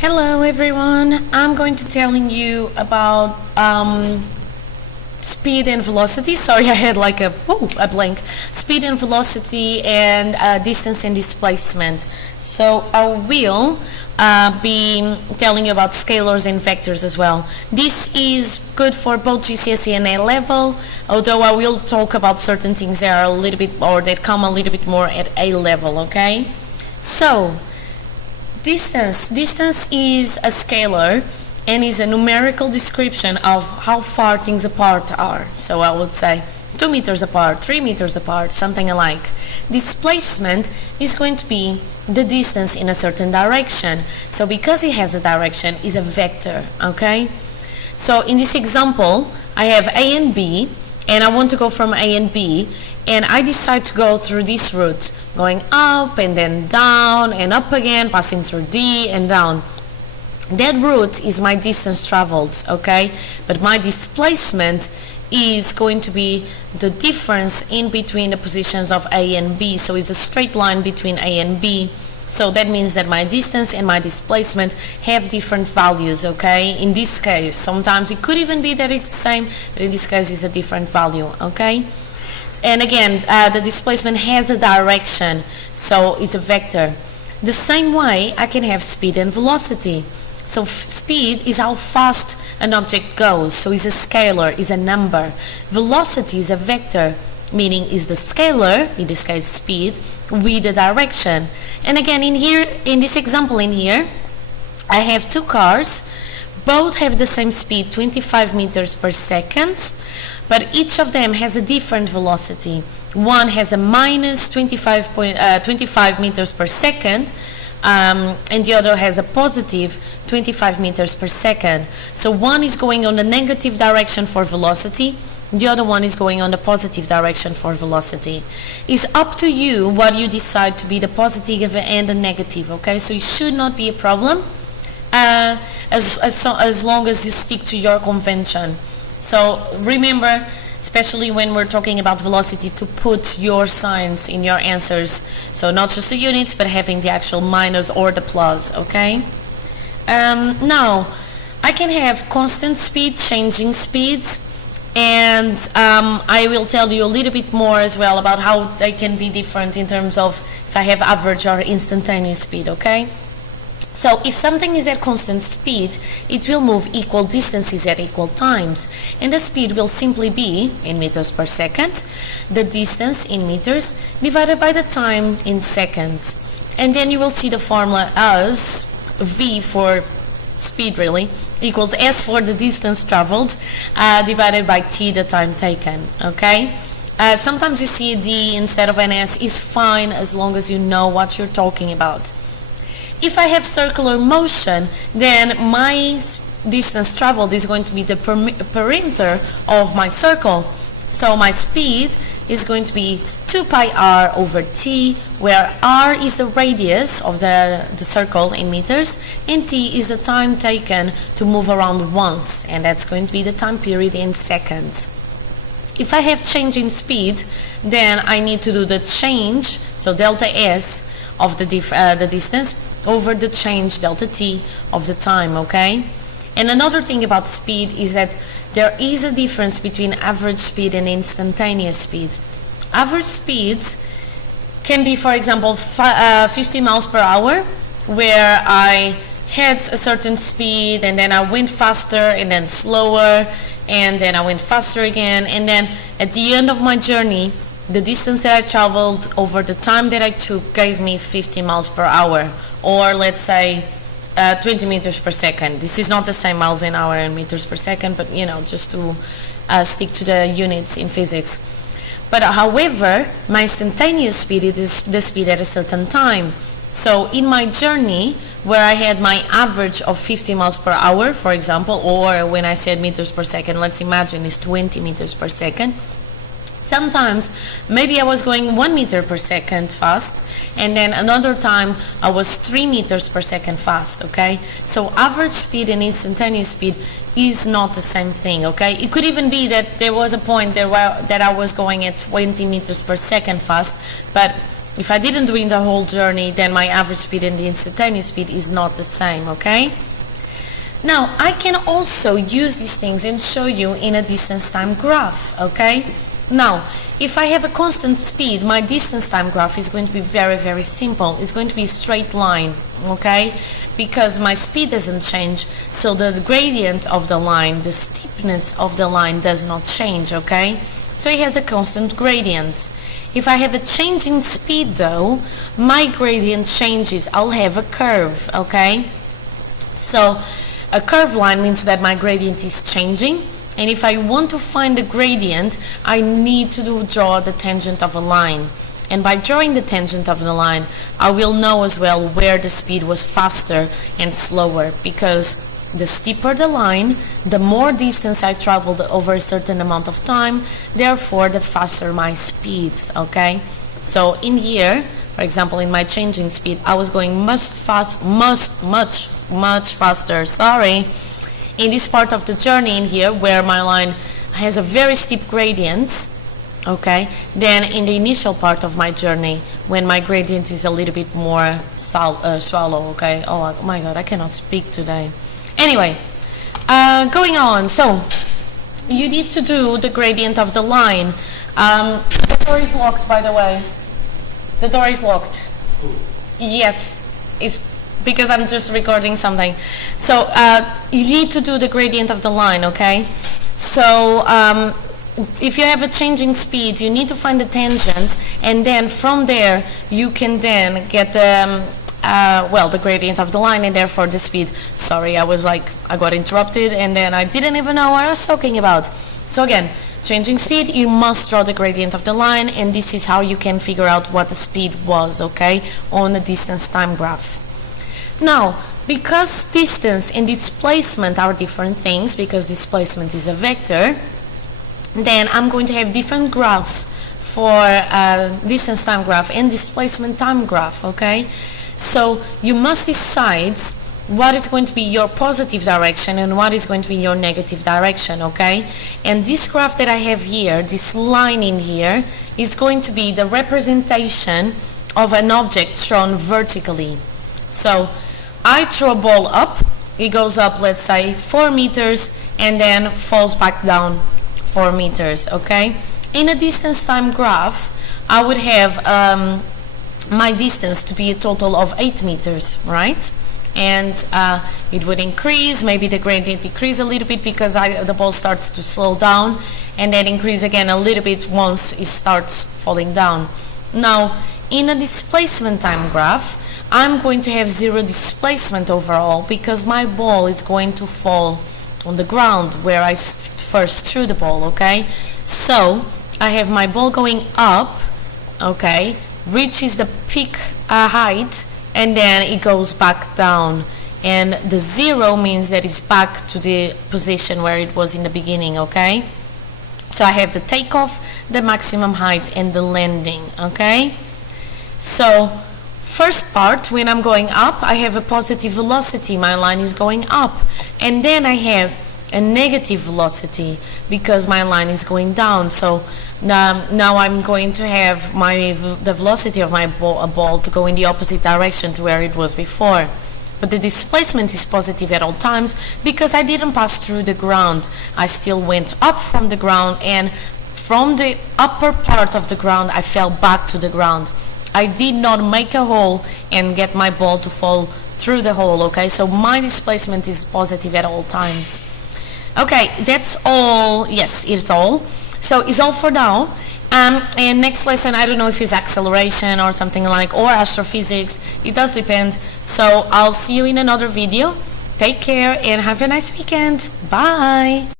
Hello everyone, I'm going to be telling you about speed and velocity. Sorry, I had like a blank. Speed and velocity and distance and displacement. So I will be telling you about scalars and vectors as well. This is good for both GCSE and A level, although I will talk about certain things that are a little bit, or that come a little bit more at A level, okay? So, distance is a scalar and is a numerical description of how far things apart are. So I would say 2 meters apart, 3 meters apart, something alike. Displacement is going to be the distance in a certain direction. So because it has a direction, is a vector, okay? So in this example, I have A and B, and I want to go from A and B, and I decide to go through this route, going up and then down and up again, passing through D and down. That route is my distance traveled, okay? But my displacement is going to be the difference in between the positions of A and B. So it's a straight line between A and B. So that means that my distance and my displacement have different values, okay? In this case, sometimes it could even be that it's the same, but in this case it's a different value, okay? And again, the displacement has a direction, so it's a vector. The same way, I can have speed and velocity. So speed is how fast an object goes, so it's a scalar, is a number. Velocity is a vector, meaning is the scalar, in this case speed, with the direction. And again, in this example in here, I have two cars. Both have the same speed, 25 meters per second, but each of them has a different velocity. One has a minus 25 meters per second, and the other has a positive 25 meters per second. So one is going on the negative direction for velocity, the other one is going on the positive direction for velocity. It's up to you what you decide to be the positive and the negative, okay? So it should not be a problem as long as you stick to your convention. So remember, especially when we're talking about velocity, to put your signs in your answers. So not just the units, but having the actual minus or the plus, okay? Now, I can have constant speed, changing speeds, and I will tell you a little bit more as well about how they can be different in terms of if I have average or instantaneous speed, okay? So if something is at constant speed, it will move equal distances at equal times, and the speed will simply be in meters per second, the distance in meters divided by the time in seconds. And then you will see the formula as V for speed really equals S for the distance traveled divided by T, the time taken, okay? Sometimes you see a D instead of an S, is fine as long as you know what you're talking about. If I have circular motion, then my distance traveled is going to be the perimeter of my circle. So my speed is going to be 2 pi r over t, where r is the radius of the circle in meters, and t is the time taken to move around once, and that's going to be the time period in seconds. If I have change in speed, then I need to do the change, so delta s of the distance, over the change delta t of the time, okay? And another thing about speed is that there is a difference between average speed and instantaneous speed. Average speeds can be, for example, 50 miles per hour, where I had a certain speed and then I went faster and then slower and then I went faster again, and then at the end of my journey, the distance that I traveled over the time that I took gave me 50 miles per hour, or let's say 20 meters per second. This is not the same miles an hour and meters per second, but you know, just to stick to the units in physics. But however, my instantaneous speed is the speed at a certain time. So in my journey, where I had my average of 50 miles per hour, for example, or when I said meters per second, let's imagine it's 20 meters per second. Sometimes maybe I was going 1 meter per second fast, and then another time I was 3 meters per second fast, okay? So average speed and instantaneous speed is not the same thing, okay? It could even be that there was a point that I was going at 20 meters per second fast, but If I didn't do in the whole journey, then my average speed and the instantaneous speed is not the same, okay? Now, I can also use these things and show you in a distance-time graph, okay? Now, if I have a constant speed, my distance-time graph is going to be very, very simple. It's going to be a straight line, okay? Because my speed doesn't change, so the gradient of the line, the steepness of the line does not change, okay? So it has a constant gradient. If I have a change in speed though, my gradient changes. I'll have a curve, okay? So a curved line means that my gradient is changing, and if I want to find the gradient, I need to draw the tangent of a line. And by drawing the tangent of the line, I will know as well where the speed was faster and slower, because the steeper the line, the more distance I traveled over a certain amount of time, therefore the faster my speeds, okay? So in here, for example, in my changing speed, I was going much faster, sorry, in this part of the journey in here, where my line has a very steep gradient, okay, than in the initial part of my journey, when my gradient is a little bit more shallow, okay? Oh my god, I cannot speak today. Anyway, going on, so you need to do the gradient of the line. The door is locked, by the way. The door is locked. Yes, it's because I'm just recording something. So you need to do the gradient of the line, okay? So if you have a changing speed, you need to find the tangent, and then from there you can then get the the gradient of the line, and therefore the speed. Sorry, I got interrupted, and then I didn't even know what I was talking about. So again, changing speed, you must draw the gradient of the line, and this is how you can figure out what the speed was, okay, on the distance-time graph. Now, because distance and displacement are different things, because displacement is a vector, then I'm going to have different graphs for distance-time graph and displacement-time graph, okay? So you must decide what is going to be your positive direction and what is going to be your negative direction, okay? And this graph that I have here, this line in here, is going to be the representation of an object thrown vertically. So I throw a ball up, it goes up, let's say 4 meters, and then falls back down 4 meters, okay? In a distance-time graph, I would have my distance to be a total of 8 meters, right? And it would increase, maybe the gradient decrease a little bit because the ball starts to slow down, and then increase again a little bit once it starts falling down. Now, in a displacement-time graph, I'm going to have 0 displacement overall, because my ball is going to fall on the ground where I first threw the ball, okay? So I have my ball going up, okay, reaches the peak height, and then it goes back down, and the 0 means that it's back to the position where it was in the beginning, okay? So I have the takeoff, the maximum height, and the landing, okay? So first part, when I'm going up, I have a positive velocity, my line is going up, and then I have a negative velocity because my line is going down. So now I'm going to have the velocity of my ball to go in the opposite direction to where it was before. But the displacement is positive at all times because I didn't pass through the ground. I still went up from the ground, and from the upper part of the ground I fell back to the ground. I did not make a hole and get my ball to fall through the hole, okay? So my displacement is positive at all times. Okay, that's all. Yes, it's all. So it's all for now. And next lesson, I don't know if it's acceleration or something like, or astrophysics. It does depend. So I'll see you in another video. Take care and have a nice weekend. Bye.